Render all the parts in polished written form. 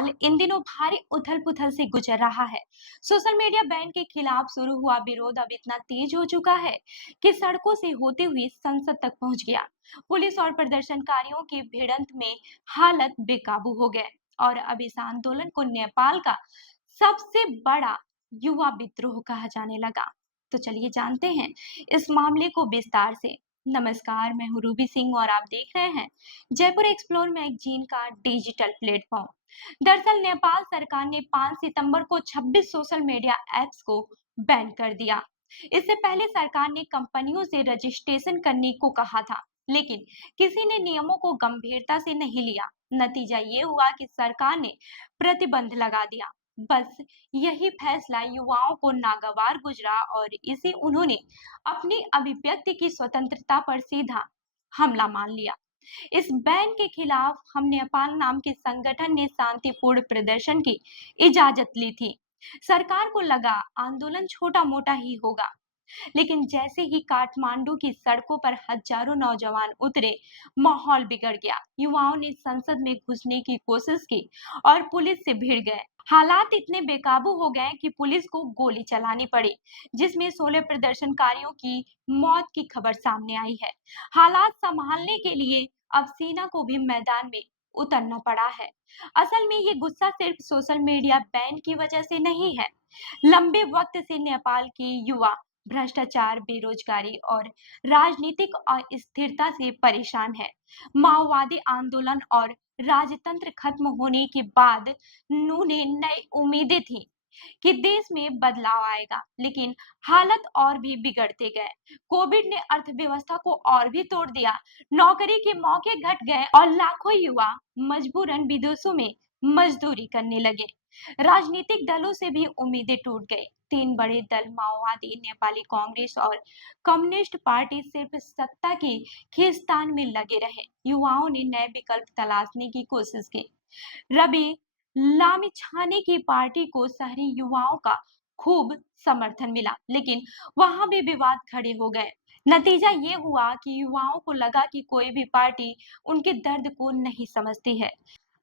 नेपाल इन दिनों भारी उथल-पुथल से गुजर रहा है। सोशल मीडिया बैन के खिलाफ शुरू हुआ विरोध अब इतना तेज हो चुका है कि सड़कों से होते हुए संसद तक पहुंच गया। पुलिस और प्रदर्शनकारियों की भिड़ंत में हालत बेकाबू हो गए और अब इस आंदोलन को नेपाल का सबसे बड़ा युवा विद्रोह कहा जाने लगा। तो चलिए जानते हैं इस मामले को विस्तार से। नमस्कार, मैं हूँ रूबी सिंह और आप देख रहे हैं जयपुर एक्सप्लोर मैगजीन का डिजिटल प्लेटफॉर्म। दरअसल नेपाल सरकार ने 5 सितंबर को 26 सोशल मीडिया ऐप्स को बैन कर दिया। इससे पहले सरकार ने कंपनियों से रजिस्ट्रेशन करने को कहा था, लेकिन किसी ने नियमों को गंभीरता से नहीं लिया। नतीजा ये हुआ कि सरकार ने प्रतिबंध लगा दिया। बस यही फैसला युवाओं को नागवार गुजरा और इसे उन्होंने अपनी अभिव्यक्ति की स्वतंत्रता पर सीधा हमला मान लिया। इस बैन के खिलाफ हम नेपाल नाम के संगठन ने शांतिपूर्ण प्रदर्शन की इजाजत ली थी। सरकार को लगा आंदोलन छोटा मोटा ही होगा, लेकिन जैसे ही काठमांडू की सड़कों पर हजारों नौजवान उतरे, माहौल बिगड़ गया। युवाओं ने संसद में घुसने की कोशिश की और पुलिस से भिड़ गए। हालात इतने बेकाबू हो गए कि पुलिस को गोली चलानी पड़ी, जिसमें 16 प्रदर्शनकारियों की मौत की खबर सामने आई है। हालात संभालने के लिए अब सेना को भी मैदान में उतरना पड़ा है। असल में ये गुस्सा सिर्फ सोशल मीडिया बैन की वजह से नहीं है। लंबे वक्त से नेपाल के युवा भ्रष्टाचार, बेरोजगारी और राजनीतिक अस्थिरता से परेशान है। माओवादी आंदोलन और राजतंत्र खत्म होने के बाद उन्हें नई उम्मीदें थी कि देश में बदलाव आएगा, लेकिन हालत और भी बिगड़ते गए। कोविड ने अर्थव्यवस्था को और भी तोड़ दिया, नौकरी के मौके घट गए और लाखों युवा मजबूरन विदेशों में मजदूरी करने लगे। राजनीतिक दलों से भी उम्मीदें टूट गई। तीन बड़े दल माओवादी, नेपाली कांग्रेस और कम्युनिस्ट पार्टी सिर्फ सत्ता की खींचतान में लगे रहे। युवाओं ने नए विकल्प तलाशने की कोशिश की। रवि लामिछाने की पार्टी को शहरी युवाओं का खूब समर्थन मिला, लेकिन वहां भी विवाद खड़े हो गए। नतीजा ये हुआ कि युवाओं को लगा कि कोई भी पार्टी उनके दर्द को नहीं समझती है।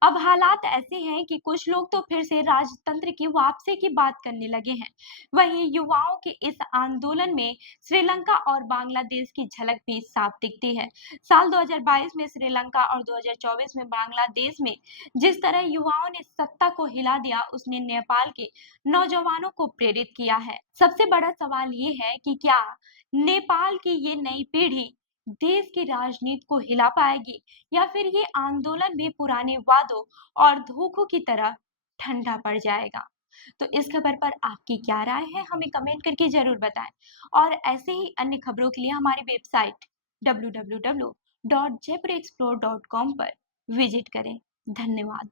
अब हालात ऐसे हैं कि कुछ लोग तो फिर से राजतंत्र की वापसी की बात करने लगे हैं। वहीं युवाओं के इस आंदोलन में श्रीलंका और बांग्लादेश की झलक भी साफ दिखती है। साल 2022 में श्रीलंका और 2024 में बांग्लादेश में जिस तरह युवाओं ने सत्ता को हिला दिया, उसने नेपाल के नौजवानों को प्रेरित किया है। सबसे बड़ा सवाल ये है कि क्या नेपाल की ये नई पीढ़ी देश की राजनीति को हिला पाएगी, या फिर ये आंदोलन भी पुराने वादों और धोखों की तरह ठंडा पड़ जाएगा। तो इस खबर पर आपकी क्या राय है, हमें कमेंट करके जरूर बताएं। और ऐसे ही अन्य खबरों के लिए हमारी वेबसाइट www.jaipurexplore.com पर विजिट करें। धन्यवाद।